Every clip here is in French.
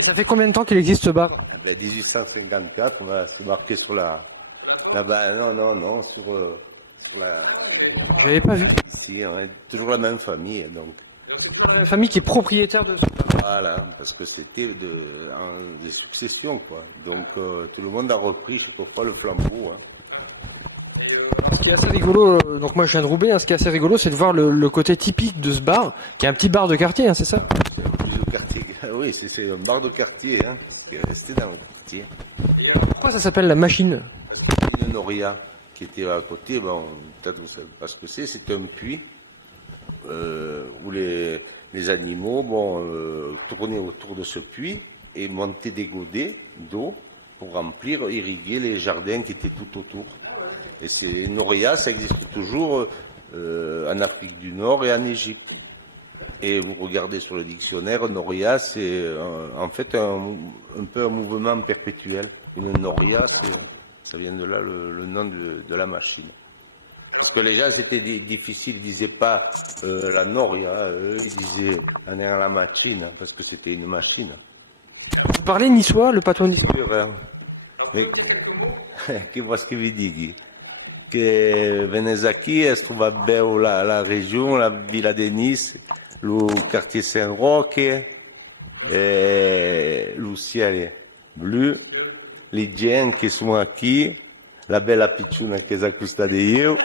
Ça fait combien de temps qu'il existe ce bar? Ben, 1854, c'est marqué sur là-bas, non, sur la, Je l'avais pas vu. ici, hein, toujours la même famille, donc. Une famille qui est propriétaire de ce bar. Voilà, parce que c'était des successions, quoi. Donc, tout le monde a repris, je trouve pas le flambeau, hein. Ce qui est assez rigolo, donc moi je viens de Roubaix, hein, ce qui est assez rigolo, c'est de voir le côté typique de ce bar, qui est un petit bar de quartier, hein, c'est ça? Plus de quartier, oui, c'est un bar de quartier, hein, qui est resté dans le quartier. Pourquoi ça s'appelle la machine? Une noria qui était à côté, bon, peut-être vous savez pas ce que c'est un puits où les animaux tournaient autour de ce puits et montaient des godets d'eau pour remplir, irriguer les jardins qui étaient tout autour. Et ces norias, ça existe toujours en Afrique du Nord et en Égypte. Et vous regardez sur le dictionnaire, noria, c'est en fait un peu un mouvement perpétuel. Une noria, ça vient de là le nom de la machine. Parce que les gens, c'était difficile, ils disaient pas la noria, ils disaient on est à la machine, parce que c'était une machine. Vous parlez niçois, le patois niçois? Mais che vuoi che vi dighi? Che Venezaki si trova bene la regione, la Villa de Nice, le quartier Saint-Roch, le ciel est bleu, les gens qui sont qui, la bella picciuna che si accosta di io.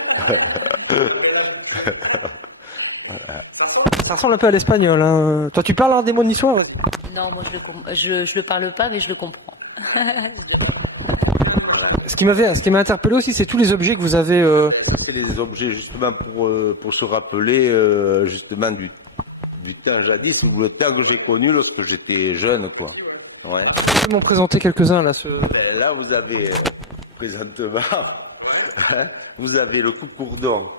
Ça ressemble un peu à l'espagnol, hein. Toi tu parles un des mots niçois? Ouais. Non, moi je le parle pas, mais je le comprends. Ce qui m'a interpellé aussi, c'est tous les objets que vous avez. C'est des objets justement pour se rappeler justement du temps jadis, ou le temps que j'ai connu lorsque j'étais jeune, quoi. Ouais. Vous pouvez m'en présenter quelques-uns là. Ben, là, vous avez présentement, hein, vous avez le coupe-courdon.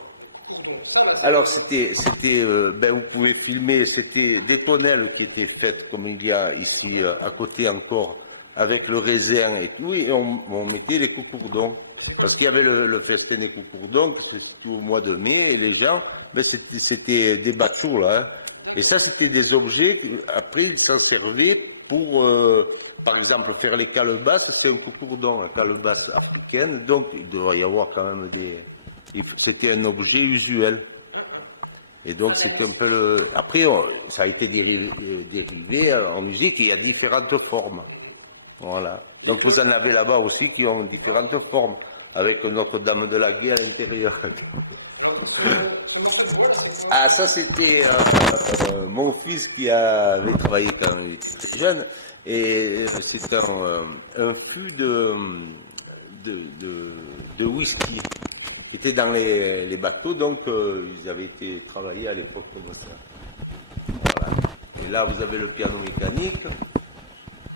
Alors, vous pouvez filmer, c'était des tonnelles qui étaient faites comme il y a ici à côté encore, avec le raisin et tout, et on mettait les coupe-courdons. Parce qu'il y avait le festin des coupe-courdons, c'était au mois de mai, et les gens, ben, c'était des bateaux, là. Hein. Et ça, c'était des objets, après, ils s'en servaient pour, par exemple, faire les calebasses, c'était un coupe-courdon, une calebasse africaine, donc il doit y avoir quand même c'était un objet usuel. Et donc, c'était un peu après, ça a été dérivé en musique, et il y a différentes formes. Voilà. Donc, vous en avez là-bas aussi qui ont différentes formes, avec Notre-Dame de la Guerre à l'intérieur. Ah, ça, c'était mon fils qui avait travaillé quand il était jeune, et c'est un fût de whisky qui était dans les bateaux, donc ils avaient été travaillés à l'époque comme ça. Voilà. Et là, vous avez le piano mécanique.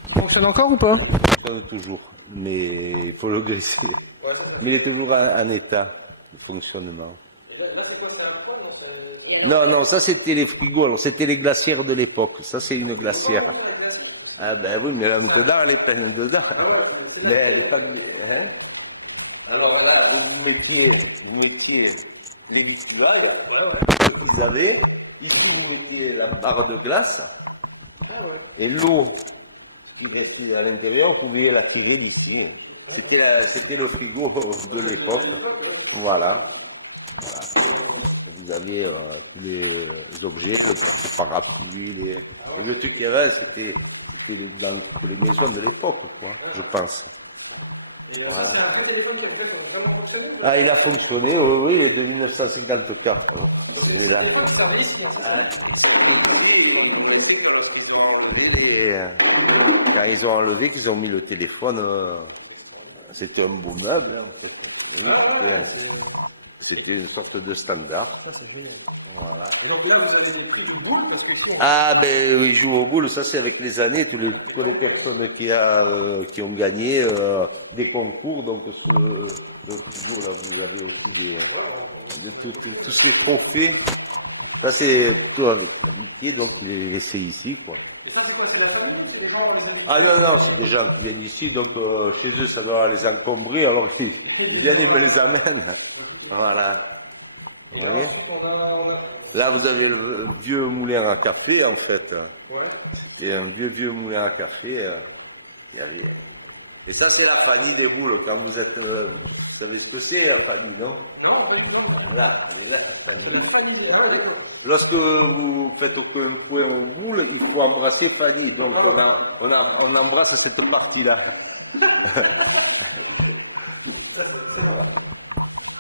Ça fonctionne encore ou pas? Il fonctionne toujours, mais il faut le graisser. Mais il est toujours en état de fonctionnement. Non, ça c'était les frigos, alors c'était les glacières de l'époque. Ça c'est une glacière. Ah ben oui, mais là maintenant elle est pleine dedans. Mais elle est pas. Hein? Alors là, vous mettiez les vitillailles qu'ils avaient. Ici, vous mettiez la barre de glace. Et l'eau qui restait à l'intérieur, vous pouviez la tirer d'ici. C'était le frigo de l'époque. Voilà. Vous aviez tous les objets, le parapluie, et le truc qu'il y avait, c'était dans toutes les maisons de l'époque, quoi, je pense. Voilà. Ah, il a fonctionné, oui, de 1954. C'est là. Et, quand ils ont enlevé, qu'ils ont mis le téléphone, c'était un beau meuble, hein, en fait. Oui, c'était une sorte de standard. Voilà. Donc là, vous avez le prix du boule parce que Ah ben oui, joue au boule, ça c'est avec les années, toutes les personnes qui ont gagné des concours, donc sur le boule, là, vous avez aussi tous ces trophées. Ça c'est plutôt avec l'amitié, donc il est laissé ici, quoi. Ah non, c'est des gens qui viennent ici, donc chez eux ça doit les encombrer, alors ils viennent et me les amènent. Voilà. Vous voyez? Là, vous avez le vieux moulin à café, en fait. C'était un vieux moulin à café. Il y avait... Et ça, c'est la famille des boules. Quand vous êtes... vous savez ce que c'est, la famille, non? Là, la famille. Lorsque vous faites aucun point aux boules, il faut embrasser Fanny. Donc, on embrasse cette partie-là.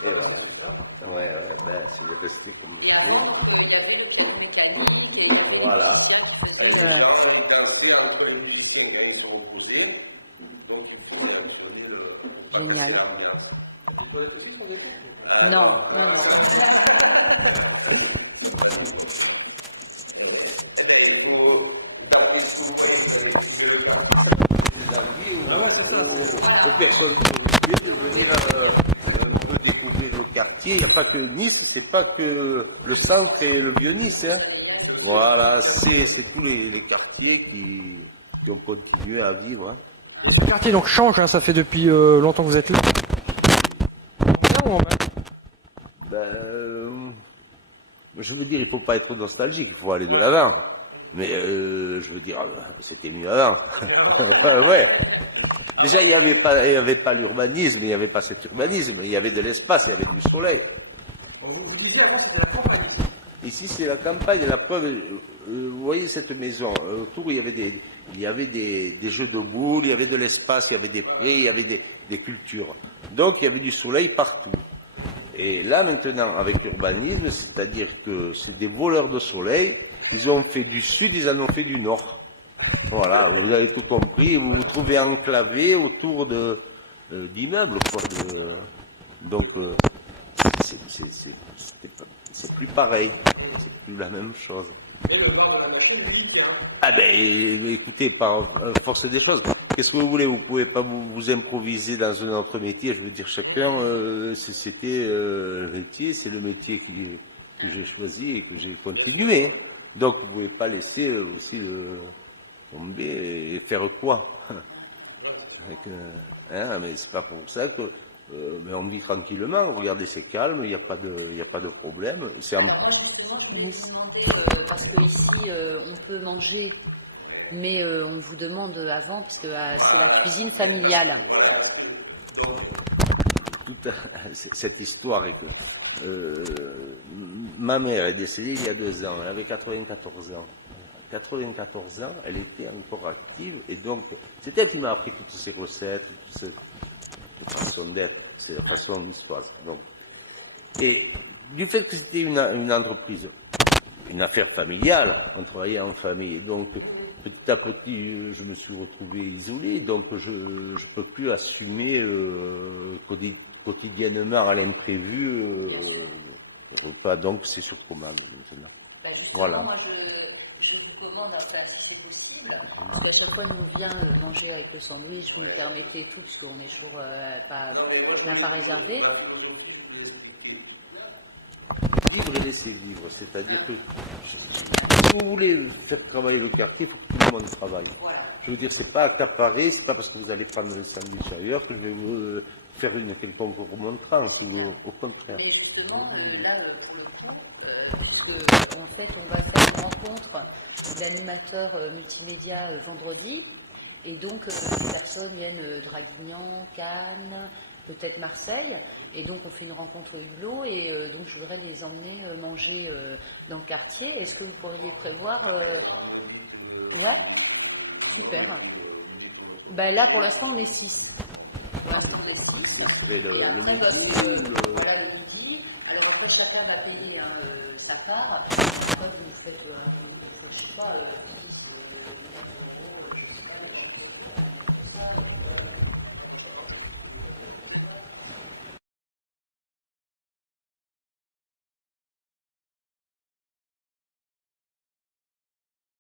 Et voilà. Ouais, ben, c'est resté comme ça. Voilà. Génial. Non, non, non. Aux personnes de venir un peu découvrir le quartier. Il n'y a pas que Nice, c'est pas que le centre et le Vieux-Nice. Hein. Voilà, c'est tous les quartiers qui ont continué à vivre. Hein. Le quartier donc change, hein, ça fait depuis longtemps que vous êtes là. Là, on va- Je veux dire, il ne faut pas être nostalgique, il faut aller de l'avant. Mais je veux dire, c'était mieux avant. Ouais. Déjà, il n'y avait pas l'urbanisme, il n'y avait pas cet urbanisme, il y avait de l'espace, il y avait du soleil. Ici, c'est la campagne, la preuve, vous voyez cette maison, autour, il y avait des jeux de boules, il y avait de l'espace, il y avait des prés, il y avait des cultures. Donc, il y avait du soleil partout. Et là, maintenant, avec l'urbanisme, c'est-à-dire que c'est des voleurs de soleil, ils ont fait du sud, ils en ont fait du nord. Voilà, vous avez tout compris, vous vous trouvez enclavé autour d'immeubles, quoi. Donc, c'est plus pareil, c'est plus la même chose. Ah ben, écoutez, par force des choses, qu'est-ce que vous voulez? Vous pouvez pas vous improviser dans un autre métier. Je veux dire, chacun, c'était le métier, c'est le métier que j'ai choisi et que j'ai continué. Donc, vous pouvez pas laisser aussi tomber et faire quoi? Hein, mais c'est pas pour ça que mais on vit tranquillement. Regardez, c'est calme, il n'y a pas de problème. C'est Parce que ici, on peut manger, mais on vous demande avant, parce que c'est la cuisine familiale. Cette histoire est que ma mère est décédée il y a 2 ans. Elle avait 94 ans. 94 ans, elle était encore active, et donc c'est elle qui m'a appris toutes ces recettes, toutes ces façons d'être, c'est la façon d'histoire. Donc, et du fait que c'était une entreprise, une affaire familiale, on travaillait en famille, donc petit à petit, je me suis retrouvé isolé, donc je ne peux plus assumer quotidiennement à l'imprévu le repas, donc c'est sur commande maintenant. Bah Voilà. moi, je vous commande, si c'est possible, parce qu'à chaque fois, nous vient manger avec le sandwich, vous nous permettez tout, puisqu'on est toujours pas réservé. Vivre et laisser vivre, c'est-à-dire que si vous voulez faire travailler le quartier, il faut que tout le monde travaille. Je veux dire, c'est pas accaparé, c'est pas parce que vous allez prendre le sandwich ailleurs que je vais vous faire une quelconque remontrance, au contraire. Mais justement, là, pour le coup, en fait, on va faire une rencontre d'animateurs multimédia vendredi, et donc les personnes viennent de Draguignan, Cannes, peut-être Marseille, et donc on fait une rencontre hublot, et donc je voudrais les emmener manger dans le quartier. Est-ce que vous pourriez prévoir Ouais, super. Ben là, pour l'instant, on est 6. Le midi. Alors après, chacun va payer sa part. Après, vous faites, je sais pas,